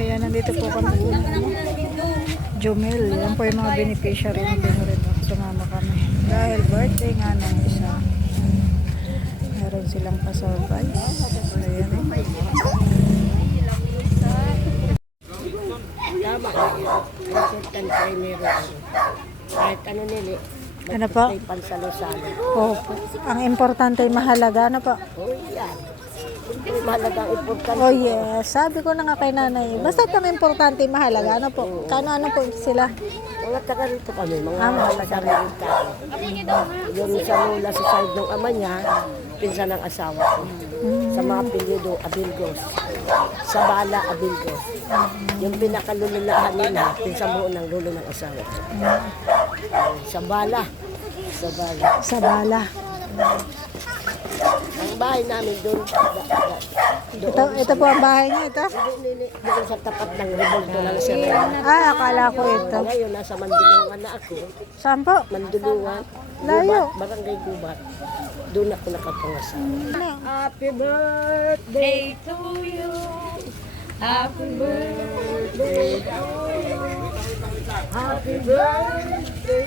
Ayan, nandito po kami. Jomel, yan po yung mga beneficiary ng Binorit. Sumama kami. Dahil birthday nga ng isa. Meron silang pa-surprise. Ayan. Tama kayo meron. Kahit ano nili. Ano po? May pansalusalo. Opo. Ang importante ay mahalaga. Ano po? Oh, yan. Mahalagang importante. Oh yes. Sabi ko na nga kay nanay. Basta ang importante mahalaga. Ano po? Kano ano po sila? Mga taga rito kami, mga Ah, mga taga rito. Yung sa lula sa side ng ama niya, pinsan ng asawa ko. Sa mga apelyido, Abilgos. Sa Bala, Abilgos. Yung pinakalululahan nila, pinsan mo ng lulo ng asawa ko. Sa Bala. Sa Bala. Sa bala. Bahay namin doon. Ito, ito po ang bahay niyo. Ito. Doon sa tapat ng revolto ng Serena. Ay, akala ko ito. Ngayon, nasa Mandulungan na ako. Saan po? Mandulungan. Layo. Gubat, barangay Gubat. Doon ako nakapangasawa. Happy birthday to you. Happy birthday to you. Happy birthday,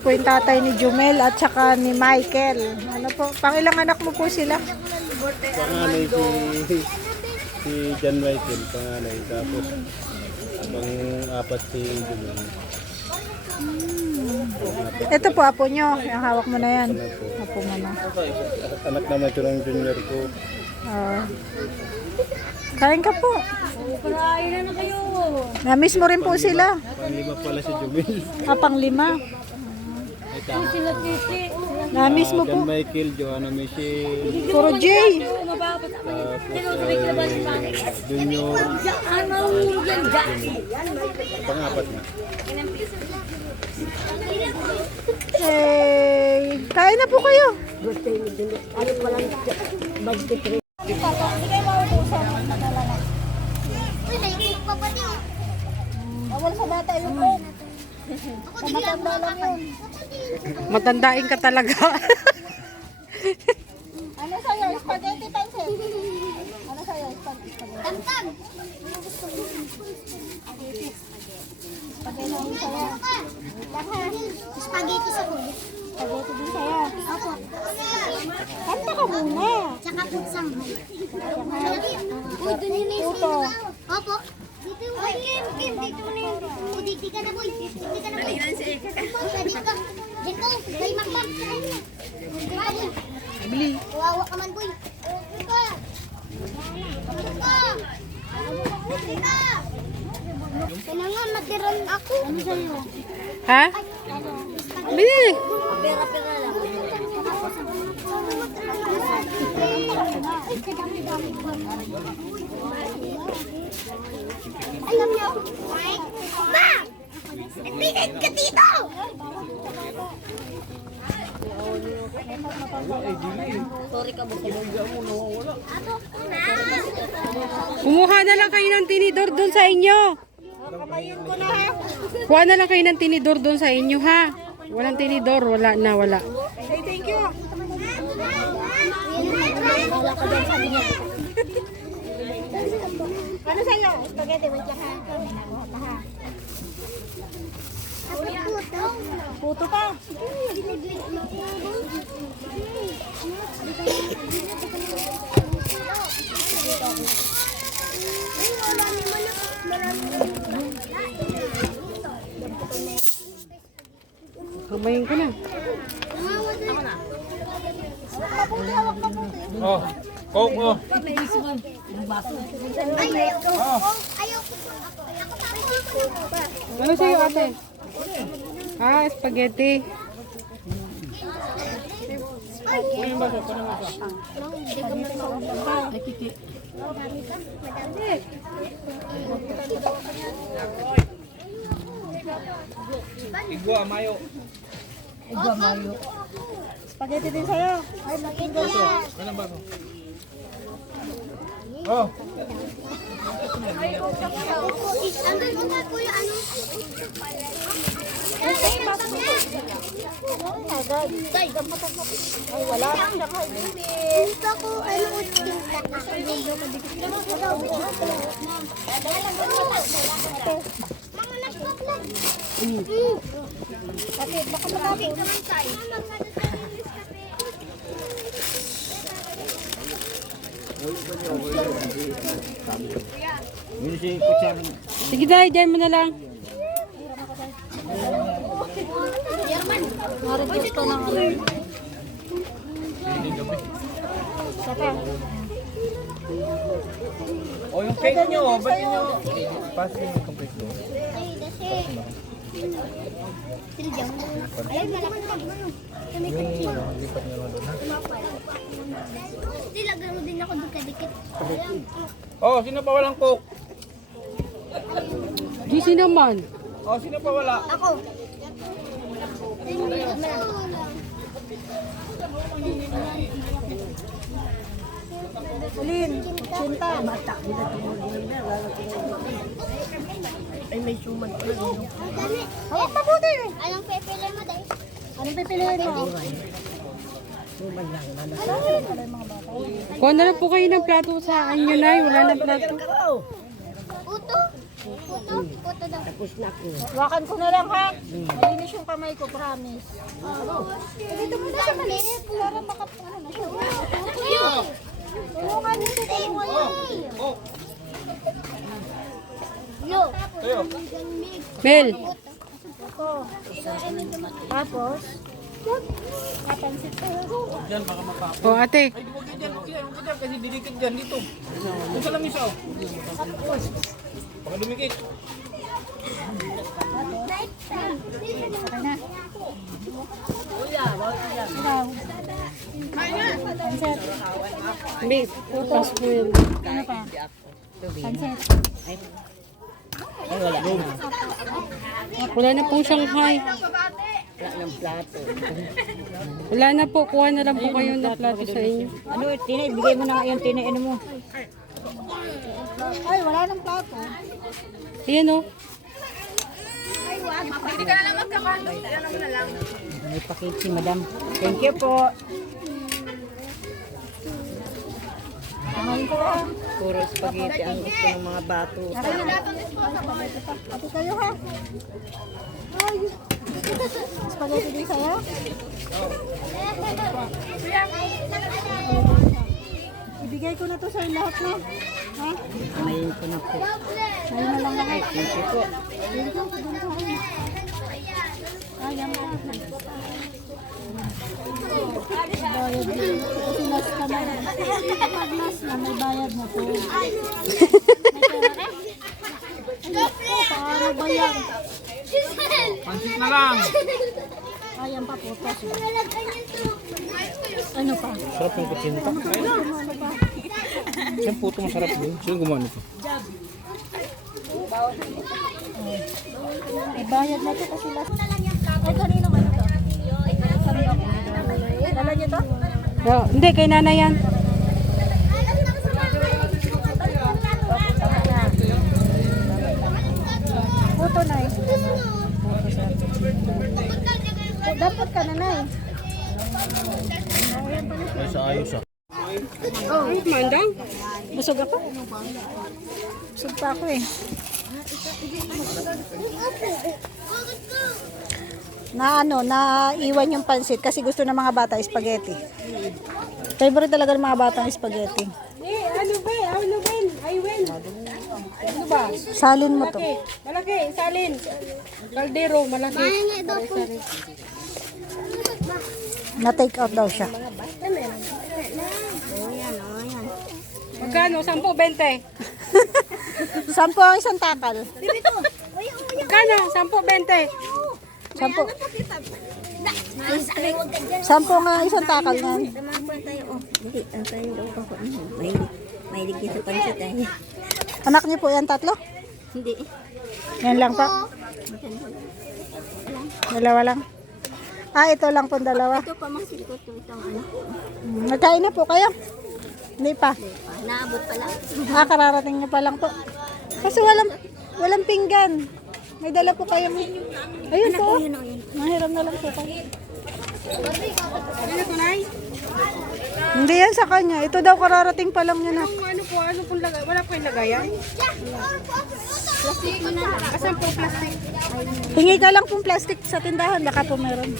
Ito po yung tatay ni Jumel at saka ni Michael. Ano po? Pangilang anak mo po sila? panganay si si John Michael panganay tapos pang-apat si Jumel Ito po apo nyo. Yung hawak mo na yan. Apo mo na. anak naman ito ng junior ko Ah. kain ka po. Na-miss mo rin po sila. panglima pala si Jumel Ah, pang lima. Na-miss mo po. John Michael Joanna Michelle Puro J. tapos ay junior pang-apat na Hey, kain na po kayo. Birthday ni Dili. Ano pa lang, birthday Uy, naiinig pa pati oh. Bawal sa bata yung coke. Di lang yun. Matandain ka talaga. Ano sa'yo? Spaghetti pencil? Ano sa'yo? Spaghetti. Mo? Spaghetti. Spaghetti sa'yo. Spaghetti sa kulit. Din sa'yo. Opo. Kanta ka muna. Tsaka putsang. Uy, dun yun yung Puto. Opo. Dito Uy, Kim, Kim, dito na yun. O, dito ka na, boy. Dito ka na, boy. Dito ka. Dito, kay Makmak. Bili. Kawawa ka man, boy. Dito ka. Dito ka. Dito ka. Kaya nga, matiran ako. Ano sa'yo? Ha? Bili. Pera-pera lang. Alam niyo, Ma! Nagpigit ka dito! Kumuha na lang kayo ng tinidor doon sa inyo. Kuha na lang kayo ng tinidor doon sa inyo ha. Walang tinidor, wala na, wala. Ano sa'yo? Spaghetti, wait lang ha. ha. Puto. Puto pa. Kamayin ko na. Oh, coke mo. Ayaw ko. Ayaw Coke mo. Ano sa'yo ate? Ah, spaghetti. Igwa mayo. Igwa mayo. Spaghetti din sa'yo. Ay, spaghetti. Ano ba? Ako. Ay, wala Gusto ko, ano, tinta. Mga nagpa-vlog. Bakit? Baka matapos naman. Yun si Kutsara. Sige dahil, dyan mo na lang. Ano. oh yung cake nyo, ba't nyo? Pass mo yung complete doon. Ayun, malaki kecil. Lipat nyo doon, ha? Sila, gano'n din ako dikit-dikit. Oh, sino pa walang coke? GC naman. Oh, sino pa wala? Ako. Alin, sinta. Bata. Ay, may suman pa. Hawak mabuti. Anong pepele mo, Day? Anong pipiliin mo? Suman lang. Ano? Kuha na lang po kayo ng plato sa inyo na. Wala na plato. Puto. Puto. Puto daw. Tapos na ako. Wakan ko na lang ha. Malinis yung kamay ko, promise. Dito mo na sa maliit. Para maka... Ano na siya? Tulungan mo si Tulungan mo. Oh, Yo. tayo. Mel. Tapos? Diyan, baka maka... O ate. Ay, di huwag yan dyan, huwag yan, huwag yan, kasi didikit dyan, dito. Doon sa lamisa, oh. Baka dumikit. Mel. Putas ko yun. Ano pa? Pansit. Wala na pong Shanghai. Wala ng plato. Wala na po. Kuha na lang po kayo ng plato sa inyo. Ano, tina, ibigay mo na nga yung tina, ano mo. Ay, wala nang plato. Ayan o. May pakit si madam. Thank you po. Puro spaghetti ang gusto ng mga bato. Ate kayo ha. Ay. Spaghetti din sa'yo? Ibigay ko na to sa lahat na. Ha? Ngayon ko na po. Ayun na lang ako. Thank you po. Dito ko dun sa akin. Ayan pa. Bayad din. Kasi mas ka na. Pag mas na, may bayad na po. Paano ba yan? Pansit na lang. Ayan pa po. Ano pa? Sarap yung kutsinta. Saan puto masarap yun? Sino gumawa nito? May bayad na to kasi last. Ay, kanino man ito? Dala niyo to? hindi, kay nana yan. Puto na eh. Dapat ka na na eh. Ay, sa ayos ah. Oh, mandang. Busog ako. Busog pa ako eh. Na ano, na iwan yung pansit kasi gusto ng mga bata spaghetti. Favorite talaga ng mga bata ang spaghetti. Eh, ano ba? Ano ba? I win. Ano ba? Salin mo to. Malaki, salin. Malaki. Mahingi daw po. Na take out daw siya. Magkano? 10, 20. Sampo ang isang takal. Magkano? 10, 20. Sampo. Sampo nga isang takal nga. Hindi, ang tayo daw ako. Ano, mahilig, mahilig sa pansit eh. Anak niyo po yan tatlo? Hindi. Yan lang po. Dalawa lang. Ah, ito lang po dalawa. Ito pamangkin ko ito itong ano. Nagkain na po kayo? Hindi pa. Ah, Naabot pa lang. Ah, kararating niyo pa lang po. Kasi walang, walang pinggan. May dala po kayong... Ayun po. Yun o yun. Mahiram na lang po kayo. Ano to, Nay? Hindi yan sa kanya. Ito daw kararating pa lang niya na. Ano po, ano pong lagay? Wala po yung lagayan? Plastic na lang. Asan po plastic? Hingi ka lang pong plastic sa tindahan. Baka po meron.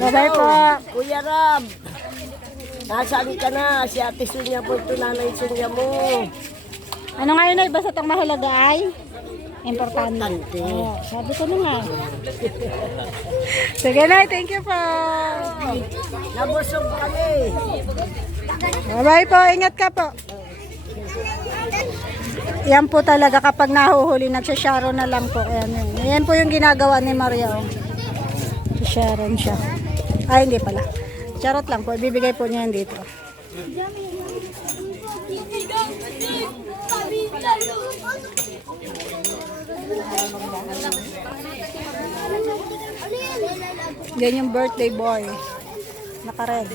Bye-bye po. Kuya Ram, nasaan ka na? Si Ate Sunya po ito, nanay Sunya mo. Ano nga yun ay basta itong mahalaga ay importante. Tante. Oh, sabi ko na nga. Sige na, thank you po. Nabusog kami. Bye-bye po, ingat ka po. Yan po talaga kapag nahuhuli, nagsasharo na lang po. Ayan, yun. Yan po yung ginagawa ni Maria. Oh. Sharon siya. Ay, hindi pala. Charot lang po. Ibibigay po niya yan dito. Yan yung birthday boy. Naka-red.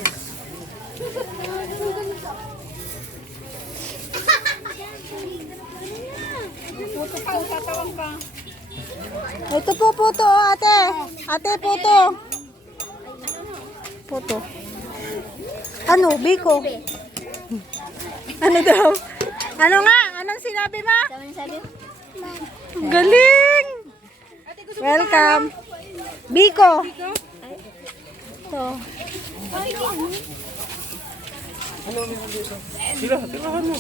Ito po puto, oh, ate. Ate, puto. Puto. Ano, biko? Ano daw? Ano nga? Anong sinabi ma? Yung sabi? Galing! Welcome. Biko. Ito. Sila, tirahan mo.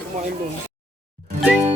Kumain doon.